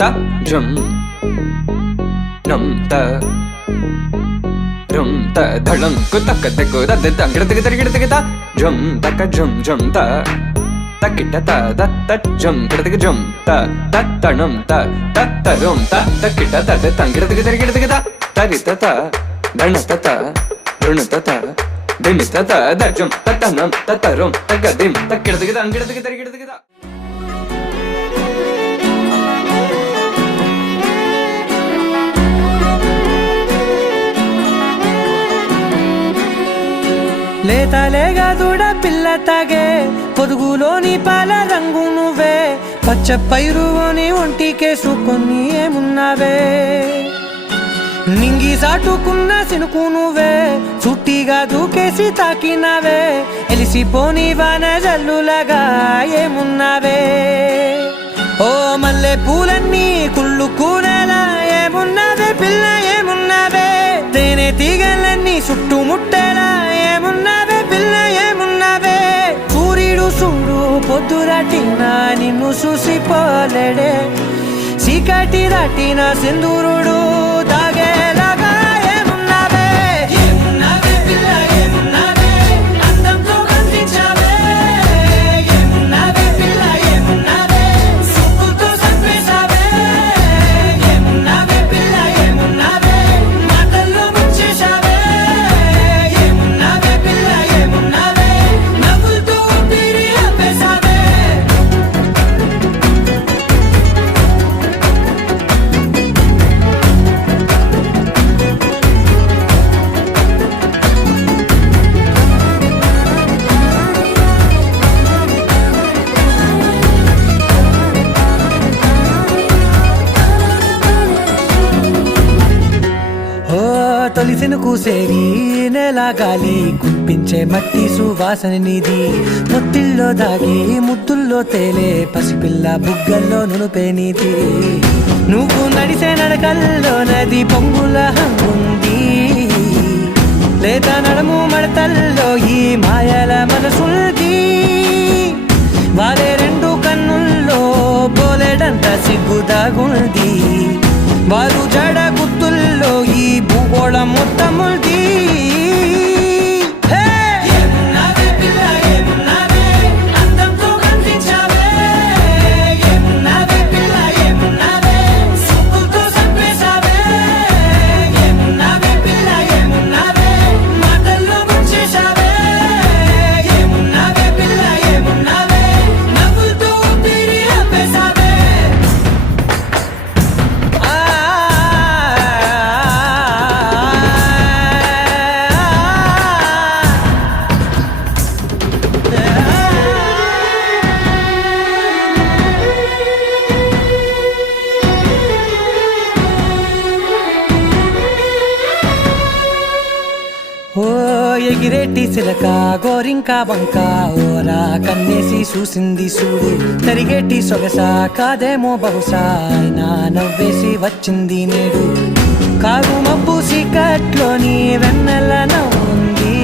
ta jum num ta rum ta dhalam kutak takku da da gidda gidda gidda jum taka jum jum ta takita ta da ta jum gidda jum ta tanum ta tarum ta takita ta da gidda gidda tarita ta dhanata ta runata ta dimita ta da jum tatanum tatarum tagadim takida gidda లేతలేగా దూడ పిల్ల తాగే పొదుగులోని పాల రంగు నువ్వే పచ్చ పైరుని ఒంటికేసుకొని ఏమున్నావే నింగి సాటుకున్న సినుకు నువ్వే చుట్టిగా దూకేసి తాకినావే ఎలిసిపోని వాన జల్లులగా ఏమున్నావే ఓ మల్లె పూలన్నీ కుళ్ళు కూరలా ఏమున్నావే పిల్ల ఏమున్నావే తేనె తీగలన్నీ చుట్టుముట్టేలా ఏమున్నావే పిల్ల ఏమున్నావే సూర్యుడు చూడు పొద్దురాటిన నిన్ను చూసిపోలేడే చీకటి దాటిన సింధూరుడు తాగేలాగా ఏమున్నావే ఏమున్నావే పిల్ల ఏమున్నావే అందంతో కనిపించావే ఏమున్నావే పిల్ల ఏమున్నావే సుక్కుతో సంపేశావే ఏమున్నావే పిల్ల ఏమున్నావే మాటల్లో ముంచేశావే ఏమున్నావే పిల్ల ఏమున్నావే నవ్వులతో ఊపిరి ఆపేశావే తొలిసిన కూసేరి నెల గాలి కుప్పించే మట్టి సువాసన నీది ముత్తిల్లో దాగి ముద్దుల్లో తేలే పసిపిల్ల బుగ్గల్లో నునుపే నీది నువ్వు నడిసే నడకల్లో నది పొంగుల హంగుంది లేత నడము మడతల్లో ఈ మాయల మనసుంది వారే రెండు కన్నుల్లో పోలేడంత సిగ్గుదాగుంది వారు జడ గుర్తుల్లో ఈ భూగోళం మొత్తముంది ఎగిరేటి సిలక గోరింక వంక ఓరా కన్నేసి చూసింది చూడు తరిగేటి సొగస కాదేమో బహుశా అయినా నవ్వేసి వచ్చింది నేడు కారు మబ్బు సీకట్లోని వెన్నెల నవ్వుంది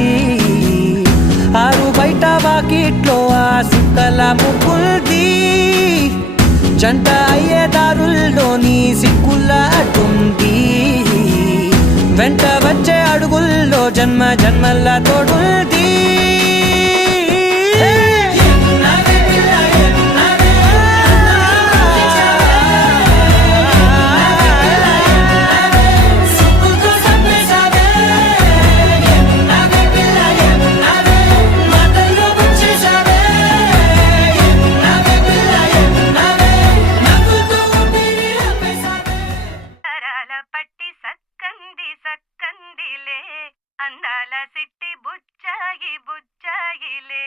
ఆరు బయట వాకిట్లో ఆ సుక్కల ముగ్గుల్ది జంట అయ్యే దారుల్లోని సిగ్గుల అడ్డుంది వెంట వచ్చే అడుగుల్లో జన్మ జన్మల్ల తోడుంది అందాల సిట్టి బుచ్చాయి బుచ్చాయిలే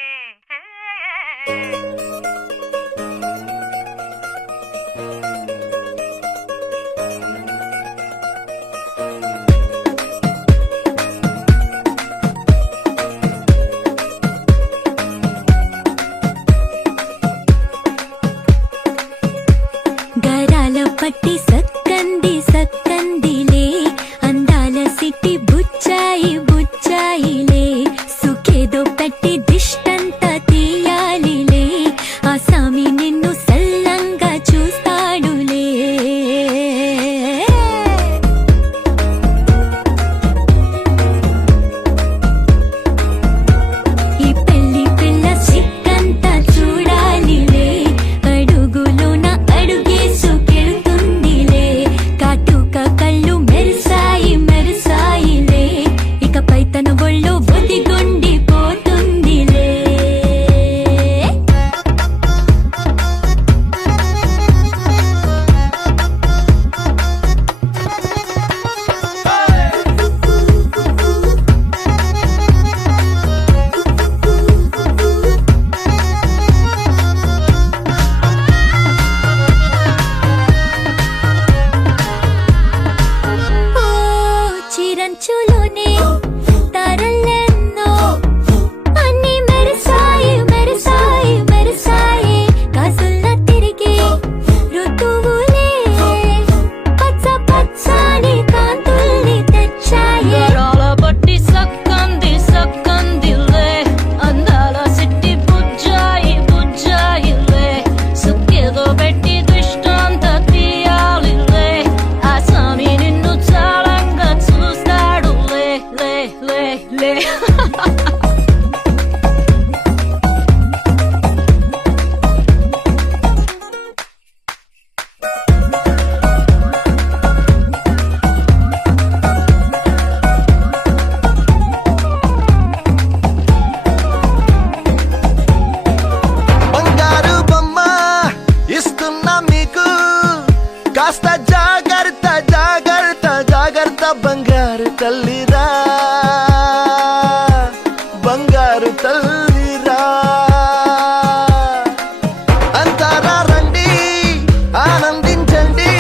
గరాల పట్టి సక్కంది సక్కందిలే అందాల సిట్టి బుచ్చాయి బుచ్చాయిలే సుఖేదో పెట్టి దిష్టంత తీయాలిలే ఆ సామి నిన్ను సల్లంగా చూస్తాడులే జాగ్రత్త జాగ్రత్త జాగ్రత్త బంగారు తల్లిరా బంగారు తల్లిరా అంతారా రండి ఆనందించండి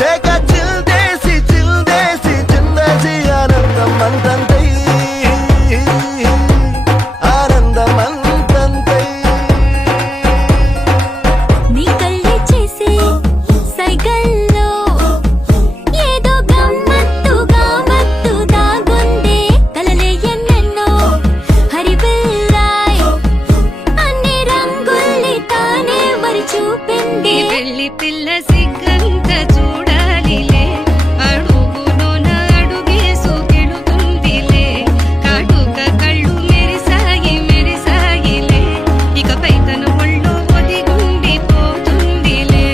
తేక చిల్దేసి చిల్దేసి చిందేసి ఆనందం అంతంతై ఆనందం అంతంతై నీ కళ్ళే చేసే సైగల్లో ఏదో గమ్మత్తుగా మత్తు దాగుందే కలలే ఎన్నెన్నో హరిబిల్లాయ్ అన్ని రంగుల్ని తానే మరి చూపింది పెళ్లి పిల్ల సిగ్గంత చూడాలిలే అడుగులోన అడుగేసు కెళుతుందిలే కాటుక కళ్ళు మెరిసాయి మెరిసాయిలే ఇకపై తన ఒళ్ళో ఒదిగుండి పోతుందిలే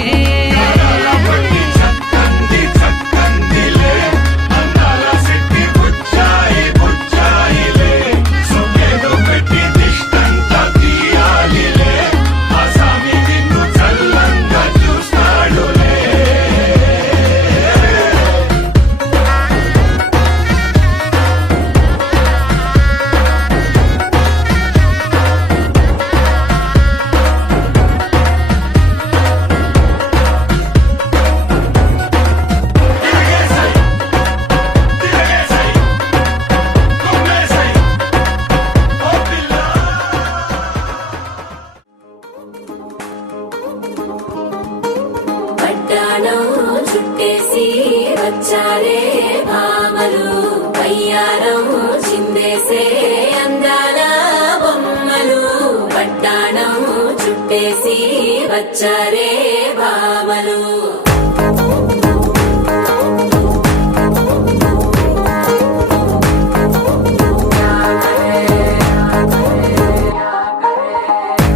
పట్టాణం చుట్టేసి వచ్చారే భామలు వయ్యారం చిందేసే అందాల బొమ్మలు పట్టాణం చుట్టేసి వచ్చారే భామలు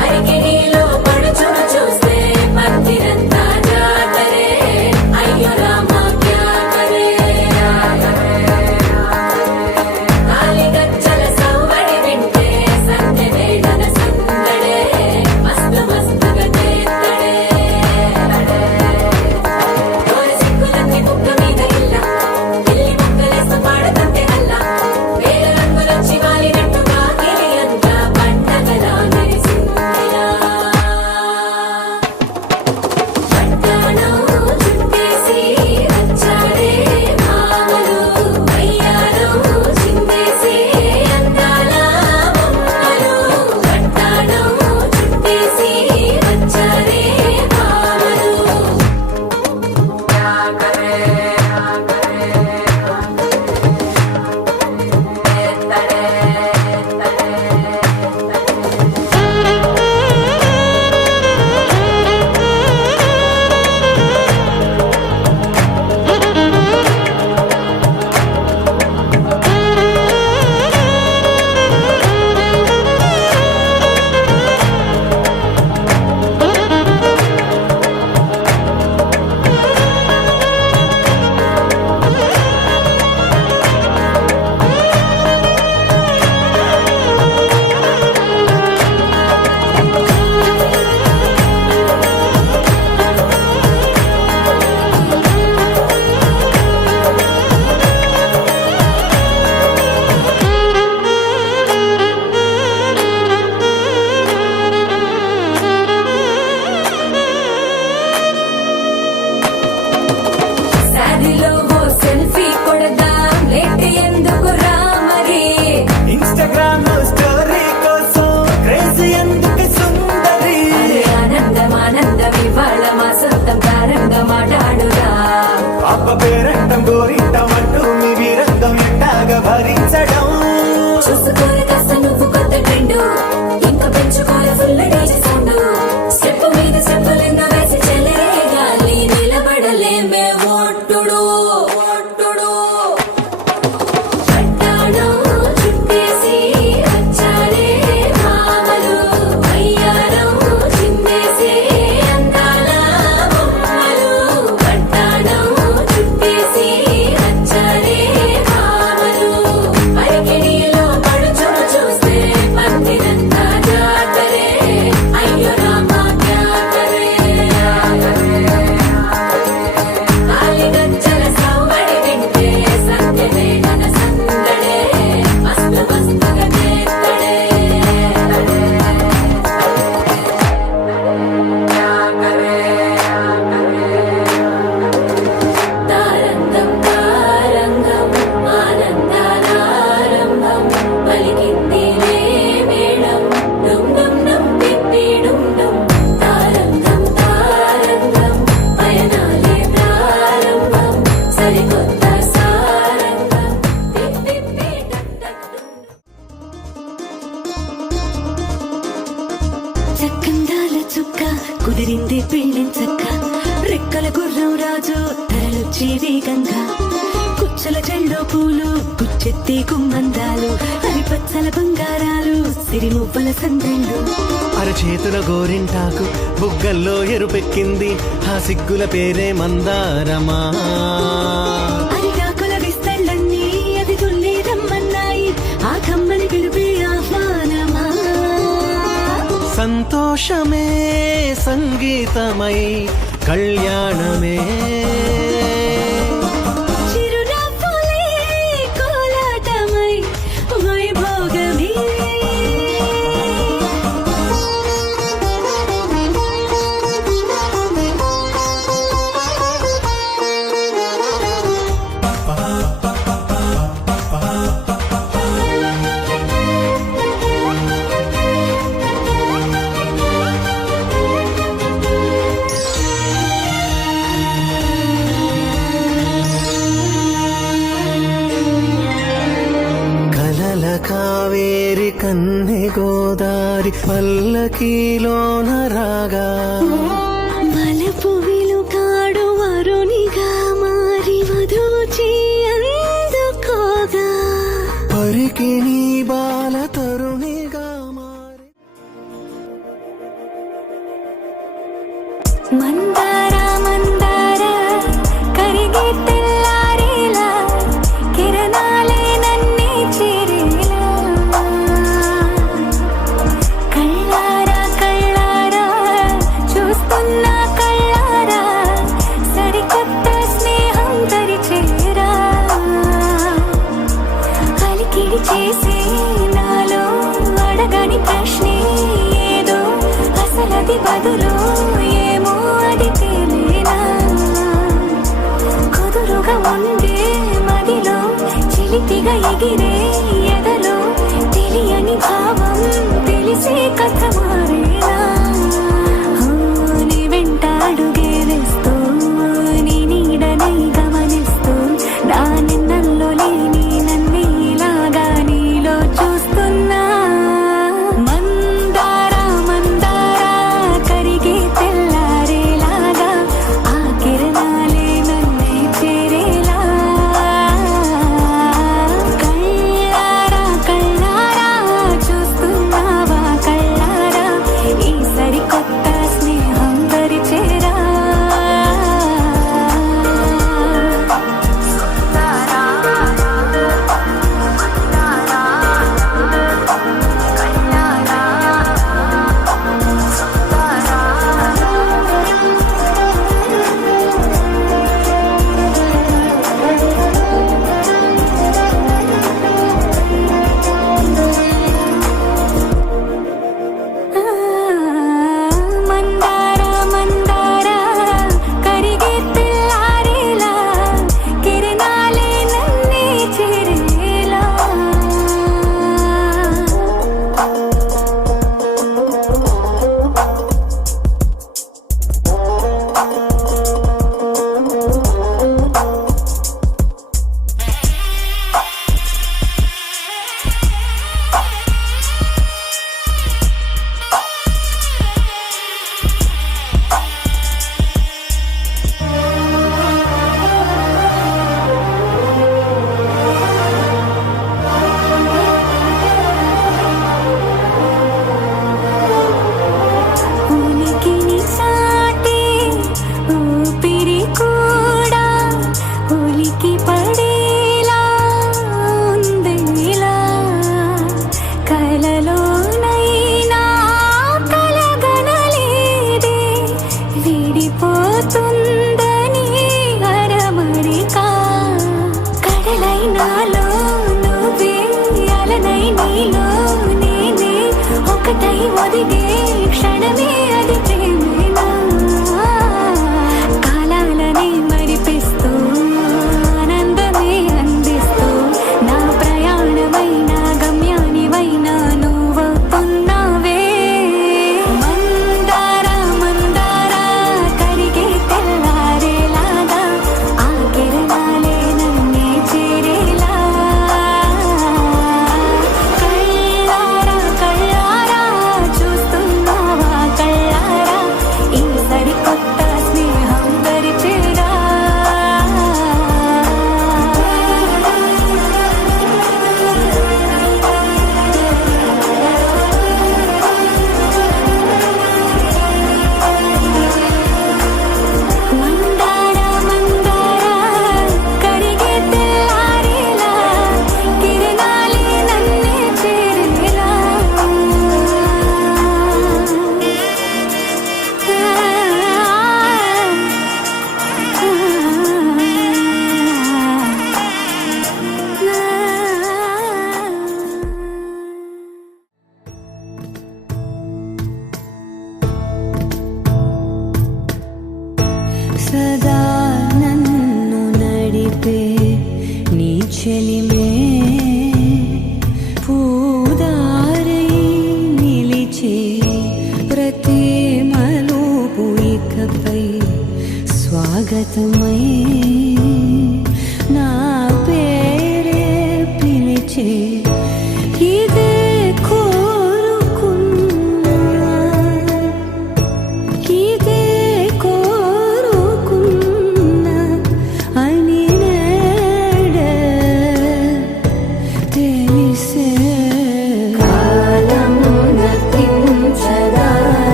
అరికిడిలో పడుచును చూస్తే పత్తిరంతా జాతరే అయ్యో రామా క్యా కరే కాలి గజ్జల సవ్వడి వింటే సంధ్య వేళన సందడే మస్తు మస్తుగా చేత్తడే తోరి సిక్కులన్నీ బుక్క మీద ఇల్ల పిల్లి ముక్కలేస్తూ పాడుతుంటే అల్లా వేల రంగులొచ్చి వాలినట్టుగా గిలి అంతా పండగలా మెరిసిందిలా పట్టాణం చుట్టేసి వచ్చారే భామలు వయ్యారం చిందేసే అందాల బొమ్మలు పట్టాణం చుట్టేసి వచ్చారే భామలు శారీలో ఓ సెల్ఫీ కొడదాం లేట్ ఎందుకు రామరి ఇన్స్టాగ్రామ్ స్టోరీ కోసం క్రేజీ ఎందుకు సుందరి ఆనందం ఆనందం ఇవాళ మా సొంతం తారంగా మాట్లాడురా పాప పేరంటం గోరింటం అంటూ మీ వీరంగం ఎట్టాగా భరించడం చూసుకోరు కాస్త నువ్వు కొత్త ట్రెండ్ ఇంకా పెంచుకోరు ఫుల్ డీజే సౌండ్ స్టెప్ మీద స్టెప్పులెన్నో వేసి చెలే గాలి నిలబడలేమే ఒట్టుడు ఒట్టుడు పట్టాణం చుట్టేసి వచ్చారే భామలు వయ్యారం చిందేసే అందాల బొమ్మలు పట్టాణం చుట్టేసి వచ్చారే భామలు వచ్చే వేగంగా కుచ్చల చెండో పూలు గుచ్చెత్తి కుమ్మందాలు హరిపచ్చల బంగారాలు సిరిమువ్వల సందెళ్ళు అరచేతుల గోరింటాకు బుగ్గల్లో ఎరుపెక్కింది ఆ సిగ్గుల పేరే మందారమా అరిగాకుల విస్తళ్ళన్నీ అది తుల్లి రమ్మన్నాయి ఆ కమ్మని పిలిపి ఆహ్వానమా సంతోషమే సంగీతమై కళ్యాణమే చిరునవ్వులే కోలాటమై వైభోగమే కలల కావేరి కన్నె గోదారి పల్లకీలోన రాగా మలపు విలుకాడు వరునిగా మారి వధూచి అందుకోగా పరికి నీ బాల తరుణిగా మారి మందార మందార కరిగే తెల్లారేలా కిరణాలే నన్నే చేరేలా కళ్ళారా కళ్ళారా చూస్తున్నా కళ్ళారా సరికొత్త స్నేహం దరిచేరా అలికిడి చేసే నాలో అడగని ప్రశ్నే ఏదో అసలది బదులు ఏమో అది తేలేనా కుదురుగా ఉండే మదిలో చిలిపిగా ఎగిరే ఎదలో తెలియని భావం తెలిసే కథ మారేనా నీ వెంట అడుగే వేస్తూ నీ నీడనై గమనిస్తూ నా నిన్నల్లో లేని నన్నే ఇలాగా నీలో చూస్తున్నా మందార మందార కరిగే తెల్లారేలాగా ఆ కిరణాలే నన్నే చేరేలా కళ్ళారా కళ్ళారా చూస్తున్నావా కళ్ళారా ఈ సరికొత్త స్నేహం దరిచేరా మందార మందార కరిగే తెల్లారేలా కిరణాలే నన్నే చేరేలా ఉనికిని సాటి ఊపిరి కూడా ఉలికి పడేలా ఉందిలా కలలోనైనా కలగనలేదే విడిపోతుందని అరమరికా కడలై నాలో నువ్వే అలనై నీలో నేనే ఒకటై ఒదిగే క్షణమే అది ప్రేమేనా కాలాలనే మరిపిస్తూ ఆనందమే అందిస్తూ నా ప్రయాణమైన గమ్యానివైనా నువ్వవుతున్నావే మందార మందార కరిగే తెల్లారేలాగా ఆ కిరణాలే నన్నే చేరేలా కళ్ళారా కళ్ళారా చూస్తున్నా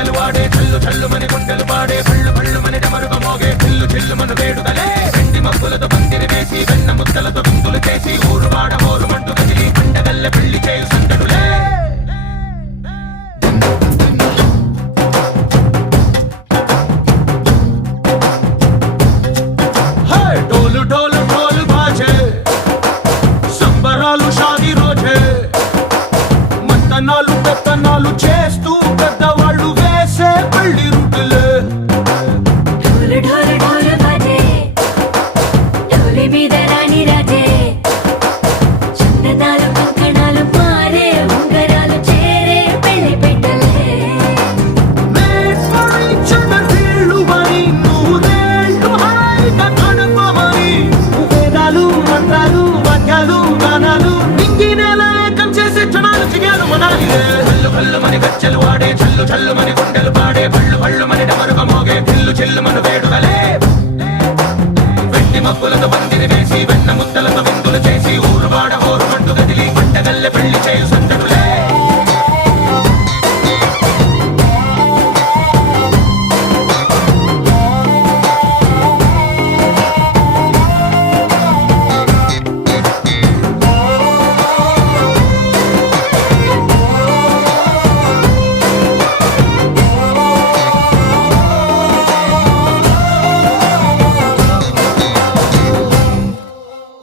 గజ్జలు వాడే చల్లు చల్లు మని గుండెలు పాడే పళ్ళు పళ్ళు మని డమరుగ మోగే చిల్లు చిల్లు మన వేడుదలే వెండి మబ్బులతో పందిరి వేసి వెన్న ముద్దలతో విందులు చేసి ఊరు వాడ ఊరు మంటు కదిలి పండగల్లె పెళ్లి చేయు సందడులే డోలు డోలు డోలు బాజే సంబరాలు షాదీ రోజే మంతనాలు పెత్తనాలు చేస్తూ పెద్దవాళ్ళు వేసే పెళ్లి రుటులే ఢోలు ఢోలు ఢోలు బాజే ఢోలి మీద రాణి రాజే చందనాలు కంకణాలు మారే ఉంగరాలు చేరే పెళ్లి పెట్టలే Made for each other వీళ్ళువని నూరేళ్ళు హాయిగా గడపమని వేదాలు మంత్రాలు వాక్యాలు గానాలు నింగి నేల ఏకం చేసే క్షణాలు చిగాలు మనాలి కళ్ళు కళ్ళు మని గజ్జలు వాడే చల్లు చల్లు మని గుండెలు పాడే పళ్ళు పళ్ళు మని డమరుగ మోగే చిల్లు చిల్లు మన వేడుదలే వెండి మబ్బులతో పందిరి వేసి వెన్న ముద్దలతో విందులు చేసి ఊరు వాడ ఊరు మంటు గదిలి పంటగల్లె పెళ్లి చేయు సందడులే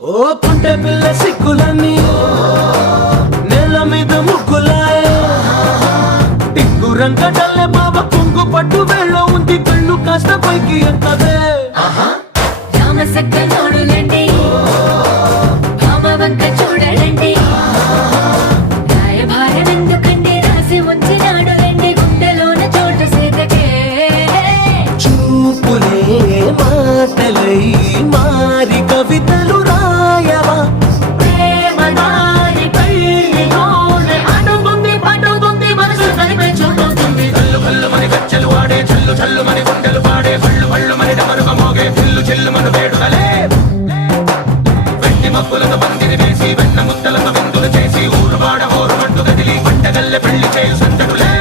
ఓ పుంటె పిల్ల సిక్కులన్నీ నెల మీద ముగ్గులాయే టింగు రంగడల్లే బాబ కుంగు పట్టు వేళ్ళ ఉంది కళ్ళు కాస్త పైకి ఎక్కదే రామ సక్క నోడులండి భామ వంక చూడలండి రాయభారం ఎందుకండి రాసి ఉంచినాడు రండి గుండెలోన చోటు సేతకే చూపులే మాటలై మారి కవితలు రాయవా ప్రేమ దారి పెళ్లిలోనే అడుగుంది పట్టుకుంది మనసు కలిపే చూడుతుంది కళ్ళు కళ్ళు మని గజ్జలు వాడే చల్లు చల్లు మని గుండెలు పాడే పళ్ళు పళ్ళు మని డమరుగ మోగే చిల్లు చిల్లు మన వేడుదలే వెండి మబ్బులతో పందిరి వేసి వెన్న ముద్దలతో విందులు చేసి ఊరు వాడ ఊరు మంటు గదిలి పంటగల్లె పెళ్లి చేయు సందడులే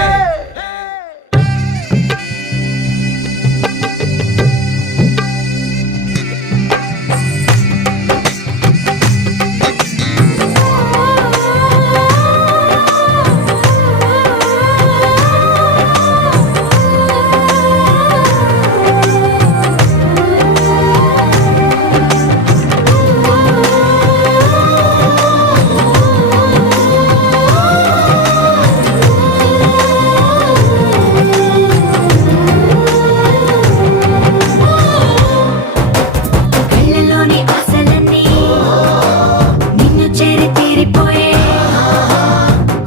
కళ్ళలోని ఆశలన్నీ నిన్ను చేరి తీరిపోయే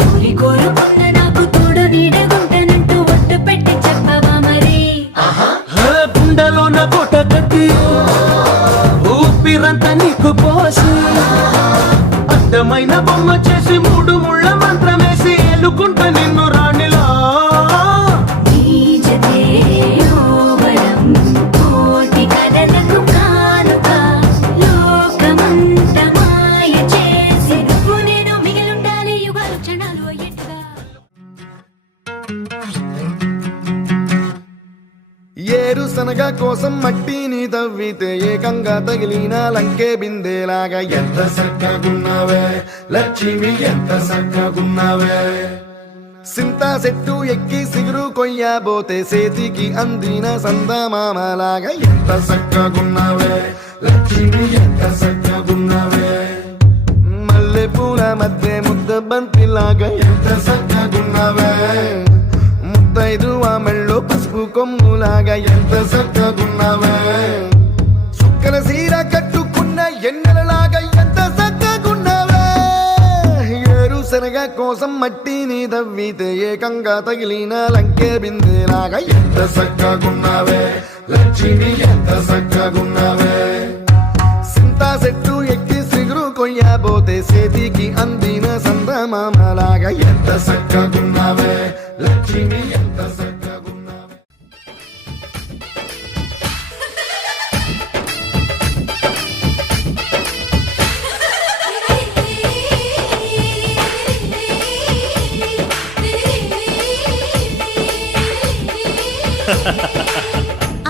కోరి కోరుకున్న నాకు తోడు నీడగుంటానంటూ ఒట్టు పెట్టి చెప్పవా మరి గుండెలోన కోట కట్టి ఊపిరంతా నీకు పోసి అడ్డమైన బొమ్మ చేసి మూడు ముళ్ళ మంత్రమేసి ఎలుకుంట నిన్ను రాణిలా నీజతే యోవరం కోటి కలలకు కానుక లోకమంత మాయ చేసి నువ్వు నేను మిగిలుండాలి యుగాలు క్షణాలు అయ్యేట్టుగా ఏరుశనగ కోసం మట్టిని తవ్వితే ఏకంగా తగిలిన లంకే బిందేలాగా ఎంత చక్కగున్నావే లక్ష్మి ఎంత చక్కగున్నావే సింతా చెట్టు ఎక్కి సిగురు కొయ్యబోతే చేతికి అందిన సందమామలాగా ఎంత చక్కగున్నావే లక్ష్మి ఎంత చక్కగున్నావే మల్లె పూల మధ్య ముద్ద బంతిలాగా ఎంత చక్కగున్నావే ముద్దైదు ఆ మెళ్ళో పసుపు కొమ్ములాగా ఎంత చక్కగున్నావే సుక్కల సీర కట్టుకున్న ఎన్నెలలాగా ఎంత చక్కగున్నావే ఏరుశనగ కోసం మట్టిని తవ్వితే ఏకంగా తగిలిన లంకే బిందేలాగా ఎంత చక్కగున్నావే లక్ష్మి ఎంత చక్కగున్నావే సింతా చెట్టు ఎక్కి సిగురు కొయ్యబోతే చేతికి అందిన సందమామలాగా ఎంత చక్కగున్నావే లక్ష్మి ఎంత చక్కగున్నావే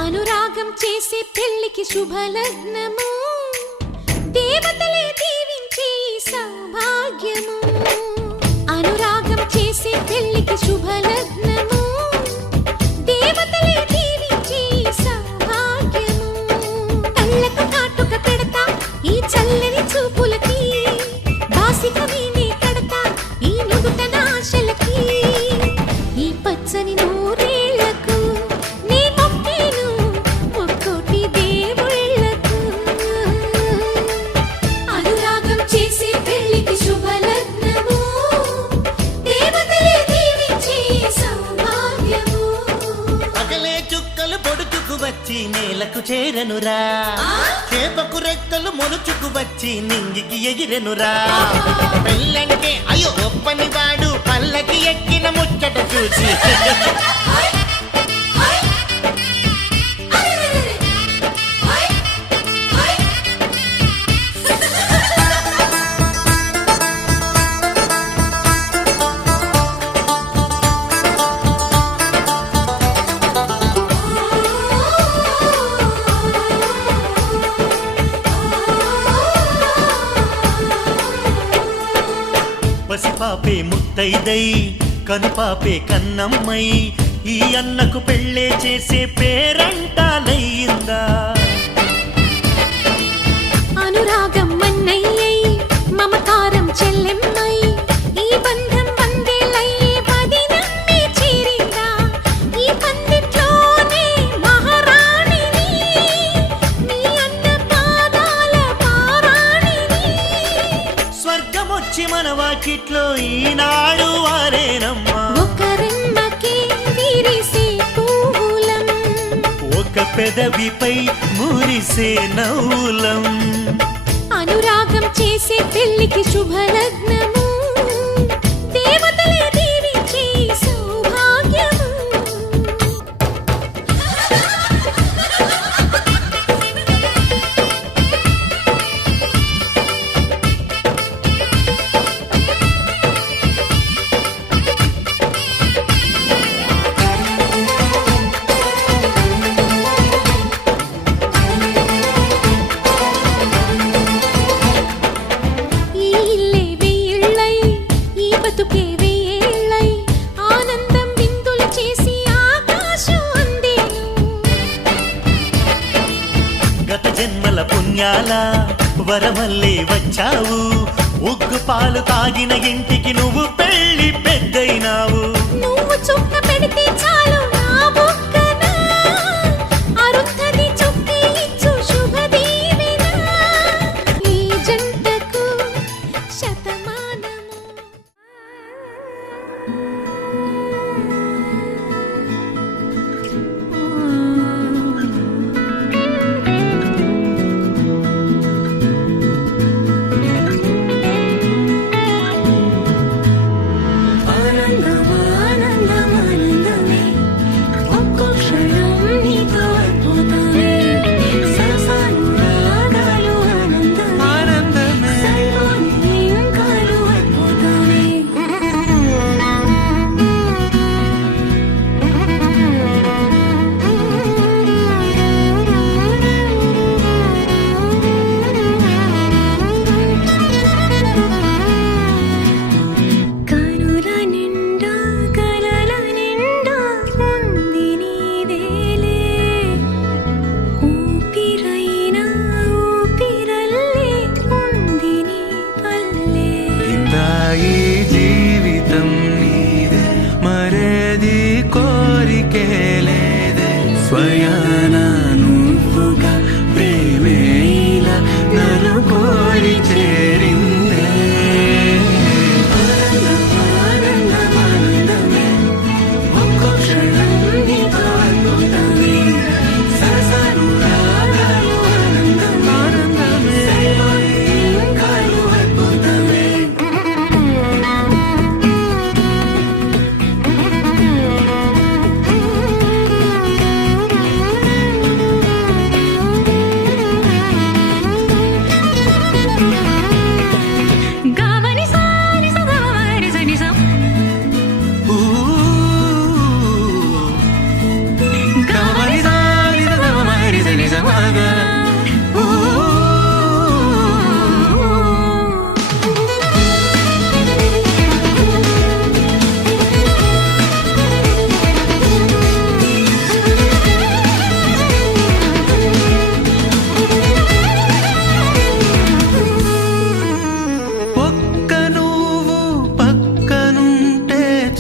అనురాగం చేసే పెళ్లికి శుభలగ్నము దేవతలే దీవించే సౌభాగ్యము అనురాగం చేసే పెళ్లికి శుభలగ్నము దేవతలే దీవించే సౌభాగ్యము కళ్ళకు కాటుక పెడతా ఈ చల్లని చూపులకి బాసిక వీణే కడతా ఈ నుదుటన ఆశలకి ఈ పచ్చని నూరేళ్లకు నీ మొక్కేను ఒక్కోటి దేవుళ్ళకు అనురాగం చేసే పెళ్లికి శుభలగ్నము దేవతలే దీవించే సౌభాగ్యము పగలే చుక్కలు పొడుచుకు వచ్చి నేలకు చేరనురా చేపకు రెక్కలు మొలుచుకు వచ్చి నింగికి ఎగిరెనురా పెళ్ళంటే అయ్యో ఒప్పని వాడు పల్లకి ఎక్కిన ముచ్చట చూసి పసిపాపే ముత్తైదై కనుపాపే కన్నమ్మై ఈ అన్నకు పెళ్ళే చేసే పేరంటాలయ్యిందా అనురాగం మన్నయ్యై మమకారం చెల్లెమ్మై ఈ బంధం వందేలయ్యే పది నమ్మి చేరిందా ఈ పందిట్లోనే మహారాణిని నీ అన్న పాదాల పారాణిని స్వర్గమొచ్చి మన వాకిట్లో ఈనాడు వారేనమ్మా ఒక రెమ్మకే విరిసే పూలం ఒక పెదవిపై మురిసే నవ్వులం అనురాగం చేసే పెళ్లికి శుభలగ్నము దేవతలే దీవించే సౌభాగ్యము ఈ ఇల్లే వెయ్యిళ్ళై ఈ బతుకే వెయ్యేళ్ళై ఆనందం బిందులు చేసి ఆకాశం అందేను గత జన్మల పుణ్యాల వరమల్లే వచ్చావు ఉగ్గు పాలు తాగిన ఇంటికి నువ్వు పెళ్లి పెద్దయినావు నువ్వు చుక్క పెడితే చాలు నా బొక్కన అరుంధతి చుక్కి ఇచ్చు శుభదీవెన ఈ జంటకు శతమానము ఆనందమానందమే ఒక్కో క్షణం నీతో అద్భుతమే సరసానురాగాలు ఆనందమే సైకోని ఇంకాలు అద్భుతమే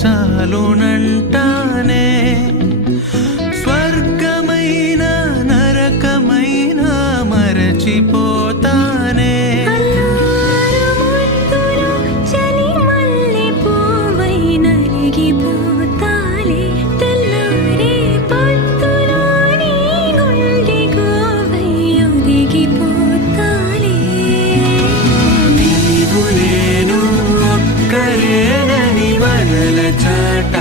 చాలునంటానే స్వర్గమైన నరకమైన మరచిపోతానే అల్లారు ముద్దులో చలి మల్లె పువ్వై నలిగిపోతాలే తెల్లారే పొద్దులో నీ గుండె గోవై ఒదిగిపోతాలే నీవు నేను ఒక్కరేనని మనల చాట